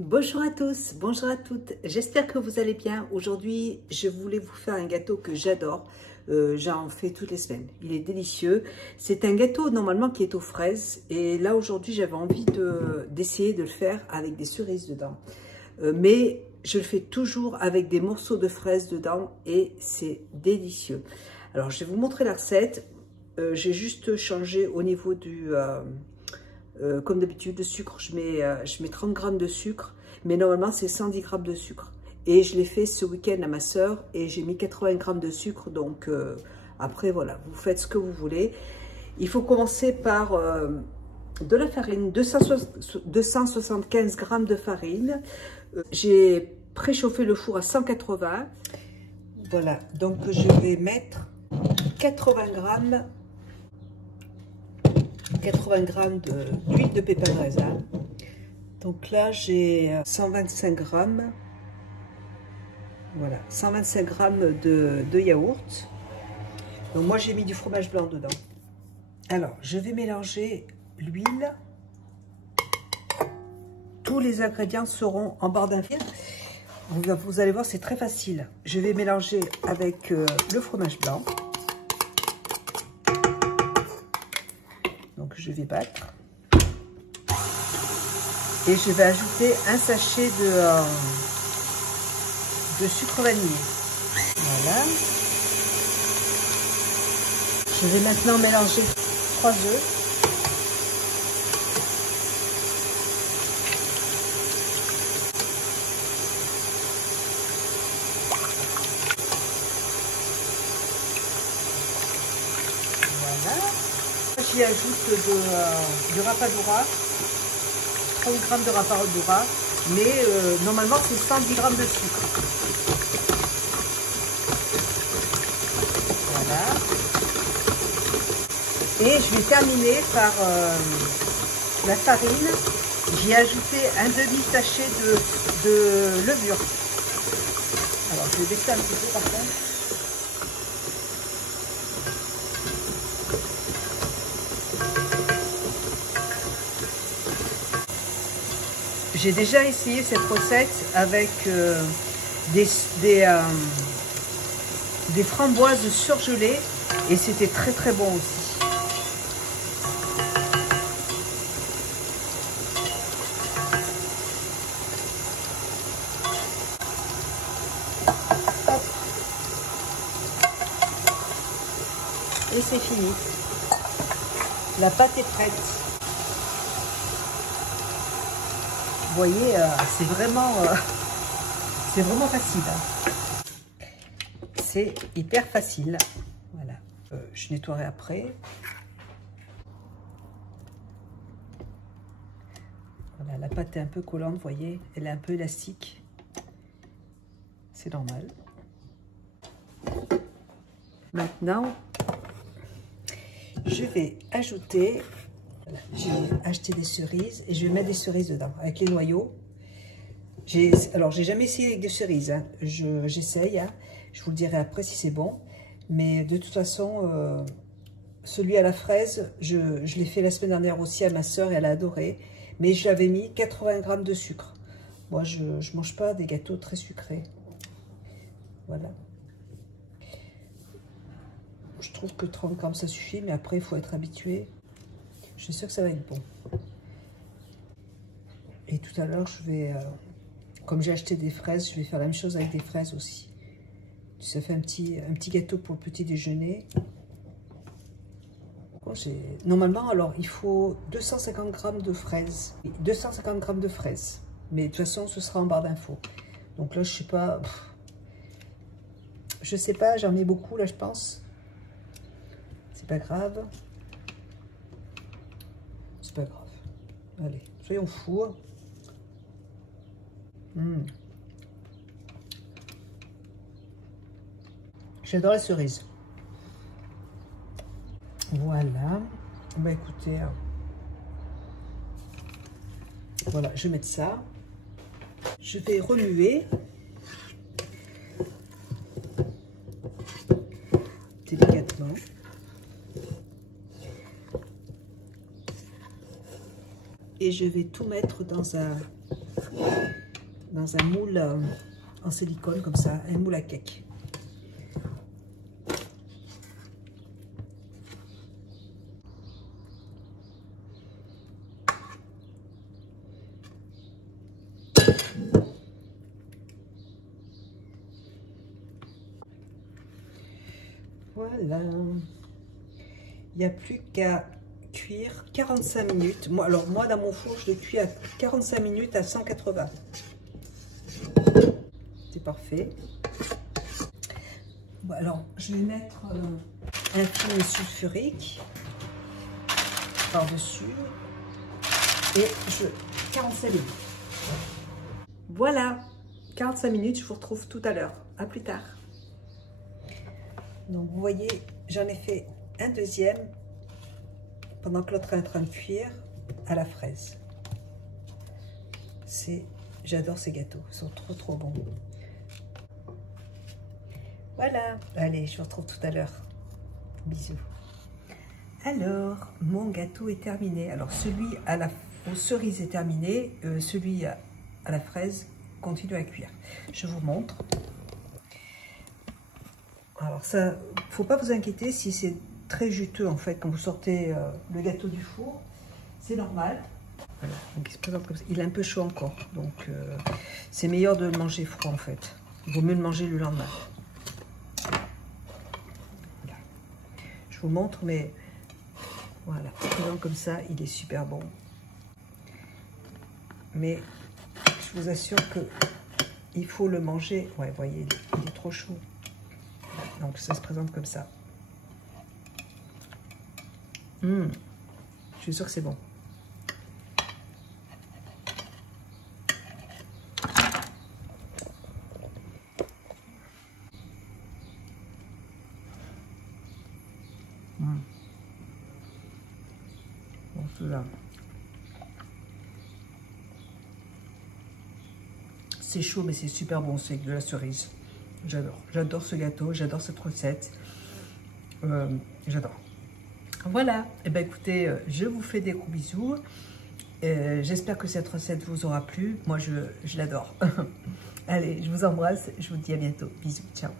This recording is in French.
Bonjour à tous, bonjour à toutes, j'espère que vous allez bien. Aujourd'hui, je voulais vous faire un gâteau que j'adore, j'en fais toutes les semaines, il est délicieux. C'est un gâteau normalement qui est aux fraises et là aujourd'hui j'avais envie d'essayer de le faire avec des cerises dedans. Mais je le fais toujours avec des morceaux de fraises dedans et c'est délicieux. Alors je vais vous montrer la recette, j'ai juste changé au niveau du... comme d'habitude, le sucre, je mets 30 grammes de sucre, mais normalement c'est 110 grammes de sucre. Et je l'ai fait ce week-end à ma soeur et j'ai mis 80 grammes de sucre. Donc après, voilà, vous faites ce que vous voulez. Il faut commencer par de la farine, 275 grammes de farine. J'ai préchauffé le four à 180. Voilà, donc je vais mettre 80 grammes d'huile de pépin de raisin. Donc là, j'ai 125 grammes. Voilà, 125 grammes de yaourt. Donc moi, j'ai mis du fromage blanc dedans. Alors, je vais mélanger l'huile. Tous les ingrédients seront en barre d'infini. Vous allez voir, c'est très facile. Je vais mélanger avec le fromage blanc. Donc je vais battre et je vais ajouter un sachet de sucre vanillé. Voilà. Je vais maintenant mélanger 3 œufs. J'y ajoute du rapadura, 30 g de rapadura, mais normalement c'est 110 g de sucre. Voilà. Et je vais terminer par la farine. J'y ai ajouté un demi-sachet de levure. Alors je vais baisser un petit peu par contre. J'ai déjà essayé cette recette avec des framboises surgelées et c'était très très bon aussi. Hop. Et c'est fini. La pâte est prête. Vous voyez, c'est vraiment facile. C'est hyper facile. Voilà. Je nettoierai après. Voilà, la pâte est un peu collante, vous voyez, elle est un peu élastique. C'est normal. Maintenant, je vais ajouter... Voilà, j'ai acheté des cerises et je vais mettre des cerises dedans avec les noyaux. Alors, j'ai jamais essayé avec des cerises. Hein. J'essaye. Hein. Je vous le dirai après si c'est bon. Mais de toute façon, celui à la fraise, je l'ai fait la semaine dernière aussi à ma soeur et elle a adoré. Mais j'avais mis 80 grammes de sucre. Moi, je ne mange pas des gâteaux très sucrés. Voilà. Je trouve que 30 grammes ça suffit, mais après, il faut être habitué. Je suis sûre que ça va être bon. Et tout à l'heure, je vais, comme j'ai acheté des fraises, je vais faire la même chose avec des fraises aussi. Ça fait un petit gâteau pour le petit déjeuner. Bon, normalement, alors, il faut 250 grammes de fraises. 250 grammes de fraises. Mais de toute façon, ce sera en barre d'infos. Donc là, je sais pas. Je sais pas, j'en mets beaucoup là, je pense. C'est pas grave. C'est pas grave. Allez, soyons fous. J'adore les cerises. Voilà. Bah écoutez, voilà, je vais mettre ça. Je vais remuer délicatement. Et je vais tout mettre dans un dans un moule en silicone comme ça, un moule à cake. Voilà, il n'y a plus qu'à cuire 45 minutes. Moi, alors moi, dans mon four, je le cuis à 45 minutes à 180. C'est parfait. Bon, alors, je vais mettre un film sulfurique par-dessus et 45 minutes. Voilà, 45 minutes, je vous retrouve tout à l'heure. À plus tard. Donc vous voyez, j'en ai fait un deuxième pendant que l'autre est en train de cuire à la fraise. J'adore ces gâteaux, ils sont trop bons. Voilà, allez, je vous retrouve tout à l'heure. Bisous. Alors, mon gâteau est terminé. Alors celui aux cerises est terminé, celui à la fraise continue à cuire. Je vous montre. Alors ça, faut pas vous inquiéter si c'est très juteux en fait quand vous sortez le gâteau du four, c'est normal. Voilà, donc il se présente comme ça. Il est un peu chaud encore, donc c'est meilleur de le manger froid en fait. Il vaut mieux le manger le lendemain. Voilà. Je vous montre, mais voilà, il se présente comme ça, il est super bon. Mais je vous assure que il faut le manger. Ouais, vous voyez, il est trop chaud. Donc ça se présente comme ça. Je suis sûre que c'est bon. Bon, celui-là. C'est chaud, mais c'est super bon, c'est de la cerise. J'adore ce gâteau, j'adore cette recette. J'adore. Voilà, et ben écoutez, je vous fais des gros bisous. J'espère que cette recette vous aura plu. Moi, je l'adore. Allez, je vous embrasse, je vous dis à bientôt. Bisous, ciao.